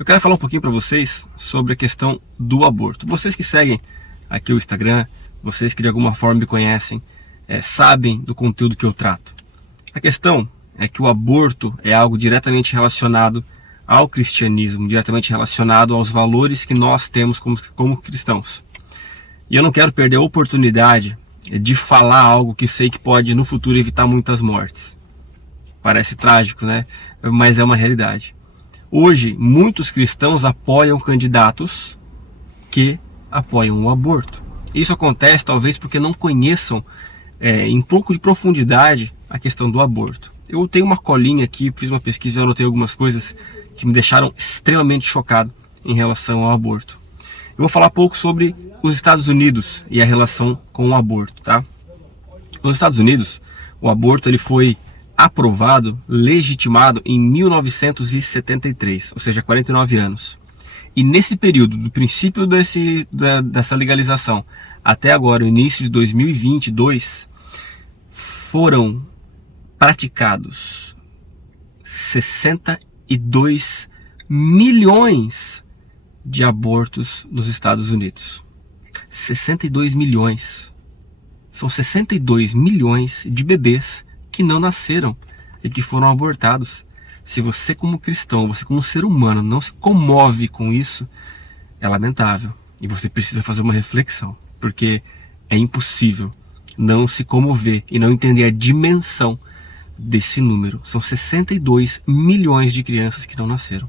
Eu quero falar um pouquinho para vocês sobre a questão do aborto. Vocês que seguem aqui o Instagram, vocês que de alguma forma me conhecem, sabem do conteúdo que eu trato. A questão é que o aborto é algo diretamente relacionado ao cristianismo, diretamente relacionado aos valores que nós temos como cristãos. E eu não quero perder a oportunidade de falar algo que sei que pode no futuro evitar muitas mortes. Parece trágico, né? Mas é uma realidade. Hoje, muitos cristãos apoiam candidatos que apoiam o aborto. Isso acontece talvez porque não conheçam em um pouco de profundidade a questão do aborto. Eu tenho uma colinha aqui, fiz uma pesquisa e anotei algumas coisas que me deixaram extremamente chocado em relação ao aborto. Eu vou falar um pouco sobre os Estados Unidos e a relação com o aborto, tá? Nos Estados Unidos, o aborto ele foi aprovado, legitimado em 1973, ou seja, 49 anos. E nesse período, do princípio dessa legalização até agora, o início de 2022, foram praticados 62 milhões de abortos nos Estados Unidos. 62 milhões. São 62 milhões de bebês que não nasceram e que foram abortados. Se você como cristão, você como ser humano não se comove com isso, é lamentável. E você precisa fazer uma reflexão, porque é impossível não se comover e não entender a dimensão desse número. São 62 milhões de crianças que não nasceram.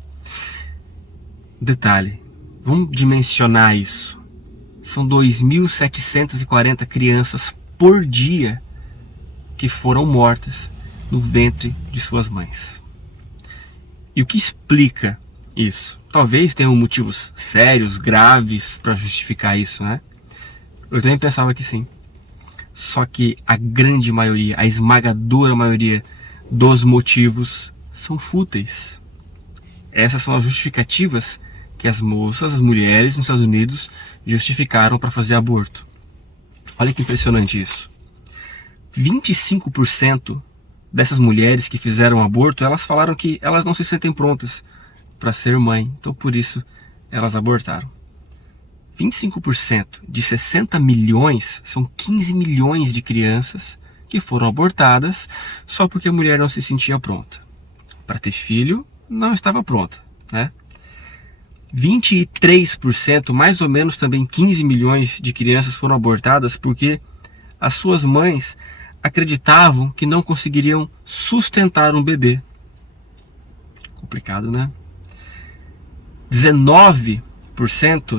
Detalhe, vamos dimensionar isso. São 2.740 crianças por dia que foram mortas no ventre de suas mães. E o que explica isso? Talvez tenham motivos sérios, graves para justificar isso, né? Eu também pensava que sim. Só que a grande maioria, a esmagadora maioria dos motivos são fúteis. Essas são as justificativas que as moças, as mulheres nos Estados Unidos justificaram para fazer aborto. Olha que impressionante isso. 25% dessas mulheres que fizeram aborto, elas falaram que elas não se sentem prontas para ser mãe. Então por isso elas abortaram. 25% de 60 milhões são 15 milhões de crianças que foram abortadas só porque a mulher não se sentia pronta. Para ter filho, não estava pronta, né? 23%, mais ou menos também 15 milhões de crianças foram abortadas porque as suas mães acreditavam que não conseguiriam sustentar um bebê. Complicado, né? 19%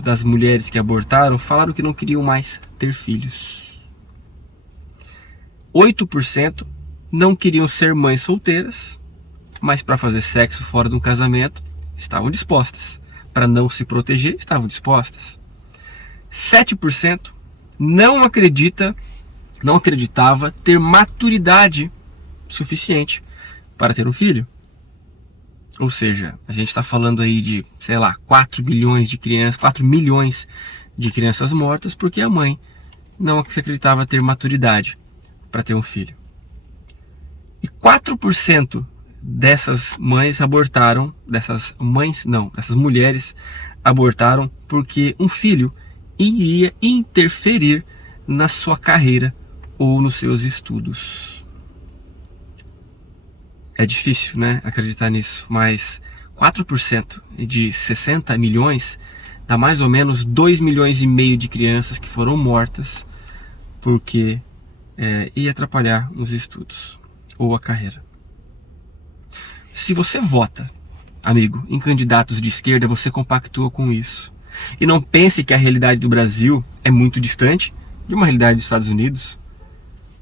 das mulheres que abortaram falaram que não queriam mais ter filhos. 8% não queriam ser mães solteiras, mas para fazer sexo fora de um casamento estavam dispostas. Para não se proteger, estavam dispostas. 7% não acreditava ter maturidade suficiente para ter um filho. Ou seja, a gente está falando aí de, 4 milhões de crianças mortas porque a mãe não acreditava ter maturidade para ter um filho. E 4% dessas mulheres abortaram porque um filho iria interferir na sua carreira ou nos seus estudos. É difícil, né, acreditar nisso, mas 4% de 60 milhões dá mais ou menos 2,5 milhões de crianças que foram mortas porque ia atrapalhar os estudos ou a carreira. Se você vota, amigo, em candidatos de esquerda, você compactua com isso. E não pense que a realidade do Brasil é muito distante de uma realidade dos Estados Unidos,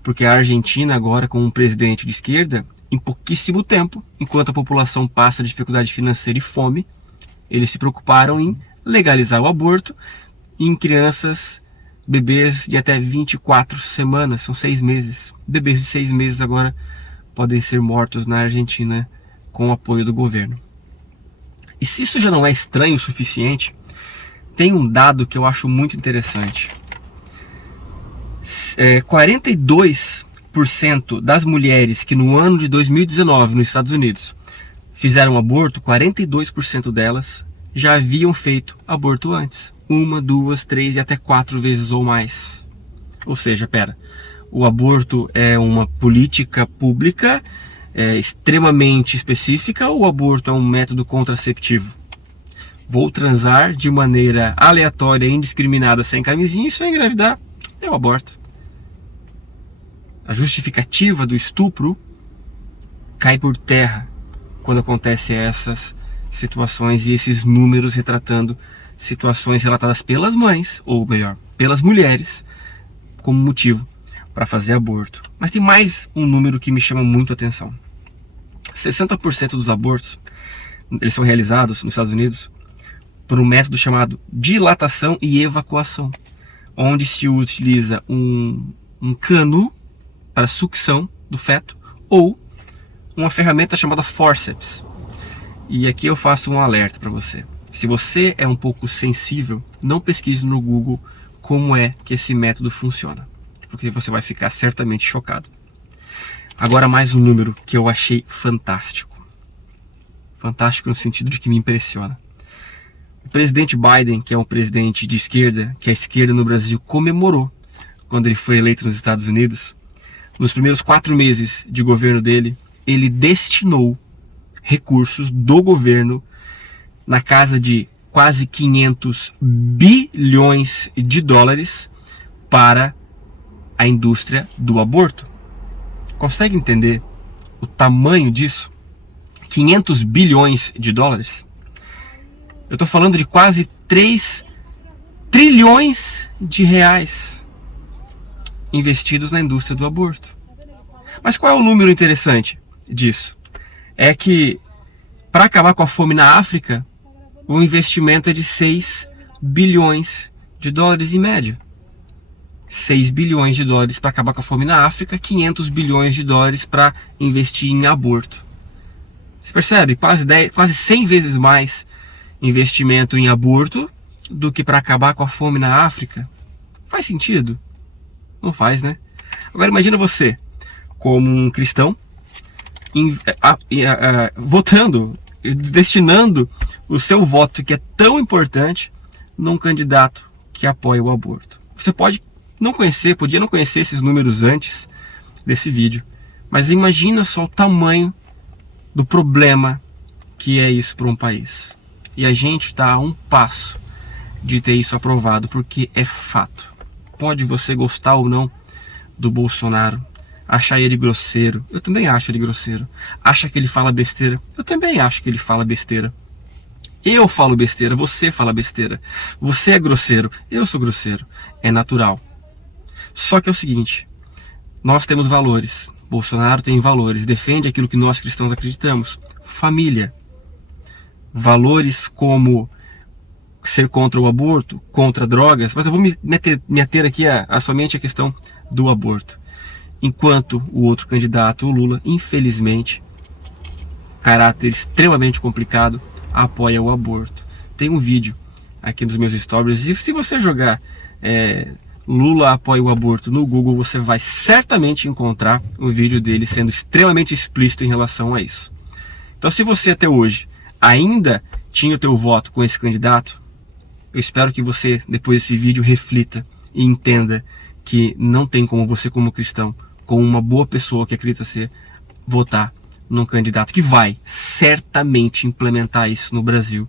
porque a Argentina agora, com um presidente de esquerda, em pouquíssimo tempo, enquanto a população passa dificuldade financeira e fome, eles se preocuparam em legalizar o aborto em crianças, bebês de até 24 semanas, são 6 meses. Bebês de 6 meses agora podem ser mortos na Argentina com o apoio do governo. E se isso já não é estranho o suficiente, tem um dado que eu acho muito interessante. 42% das mulheres que no ano de 2019 nos Estados Unidos fizeram aborto, 42% delas já haviam feito aborto antes. 1, 2, 3 e até 4 vezes ou mais. Ou seja, o aborto é uma política pública extremamente específica ou o aborto é um método contraceptivo? Vou transar de maneira aleatória, indiscriminada, sem camisinha e se eu engravidar, eu aborto. A justificativa do estupro cai por terra quando acontecem essas situações e esses números retratando situações relatadas pelas mães, ou melhor, pelas mulheres, como motivo para fazer aborto. Mas tem mais um número que me chama muito a atenção. 60% dos abortos, eles são realizados nos Estados Unidos por um método chamado dilatação e evacuação, onde se utiliza um cano para sucção do feto ou uma ferramenta chamada forceps. E aqui eu faço um alerta para você. Se você é um pouco sensível, não pesquise no Google como é que esse método funciona, porque você vai ficar certamente chocado. Agora mais um número que eu achei fantástico. Fantástico no sentido de que me impressiona. O presidente Biden, que é um presidente de esquerda, que a esquerda no Brasil comemorou quando ele foi eleito nos Estados Unidos, nos primeiros 4 meses de governo dele, ele destinou recursos do governo na casa de quase 500 bilhões de dólares para a indústria do aborto. Consegue entender o tamanho disso? 500 bilhões de dólares? Eu estou falando de quase 3 trilhões de reais investidos na indústria do aborto. Mas qual é o número interessante disso? É que para acabar com a fome na África, o investimento é de 6 bilhões de dólares em média. 6 bilhões de dólares para acabar com a fome na África, 500 bilhões de dólares para investir em aborto. Você percebe? Quase 100 vezes mais investimento em aborto do que para acabar com a fome na África. Faz sentido? Não faz, né? Agora imagina você, como um cristão, votando, destinando o seu voto, que é tão importante, num candidato que apoia o aborto. Você podia não conhecer esses números antes desse vídeo, mas imagina só o tamanho do problema que é isso para um país. E a gente está a um passo de ter isso aprovado, porque é fato. Pode você gostar ou não do Bolsonaro, achar ele grosseiro, eu também acho ele grosseiro. Acha que ele fala besteira, eu também acho que ele fala besteira. Eu falo besteira, você fala besteira. Você é grosseiro, eu sou grosseiro. É natural. Só que é o seguinte, nós temos valores. Bolsonaro tem valores, defende aquilo que nós cristãos acreditamos. Família. Valores como ser contra o aborto, contra drogas, mas eu vou me ater aqui somente a questão do aborto. Enquanto o outro candidato, o Lula, infelizmente, caráter extremamente complicado, apoia o aborto. Tem um vídeo aqui nos meus stories, e se você jogar Lula apoia o aborto no Google, você vai certamente encontrar um vídeo dele sendo extremamente explícito em relação a isso. Então, se você até hoje ainda tinha o teu voto com esse candidato, eu espero que você, depois desse vídeo, reflita e entenda que não tem como você, como cristão, como uma boa pessoa que acredita ser, votar num candidato que vai certamente implementar isso no Brasil,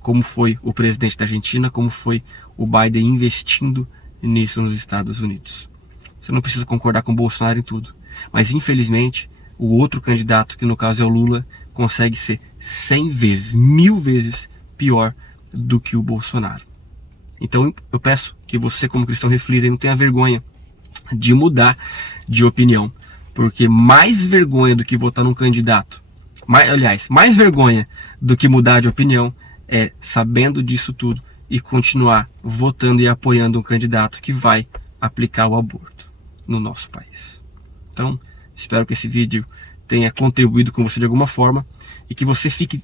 como foi o presidente da Argentina, como foi o Biden investindo nisso nos Estados Unidos. Você não precisa concordar com o Bolsonaro em tudo, mas infelizmente o outro candidato, que no caso é o Lula, consegue ser 100 vezes, 1000 vezes pior do que o Bolsonaro. Então eu peço que você, como cristão, reflita e não tenha vergonha de mudar de opinião, porque mais vergonha do que votar num candidato, mais vergonha do que mudar de opinião é, sabendo disso tudo, e continuar votando e apoiando um candidato que vai aplicar o aborto no nosso país. Então, espero que esse vídeo tenha contribuído com você de alguma forma e que você fique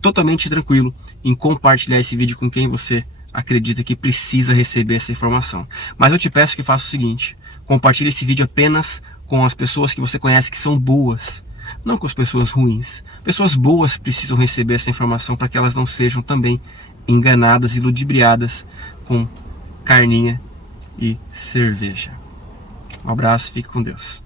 totalmente tranquilo em compartilhar esse vídeo com quem você acredita que precisa receber essa informação. Mas eu te peço que faça o seguinte: compartilhe esse vídeo apenas com as pessoas que você conhece que são boas, não com as pessoas ruins. Pessoas boas precisam receber essa informação para que elas não sejam também enganadas e ludibriadas com carninha e cerveja. Um abraço, fique com Deus.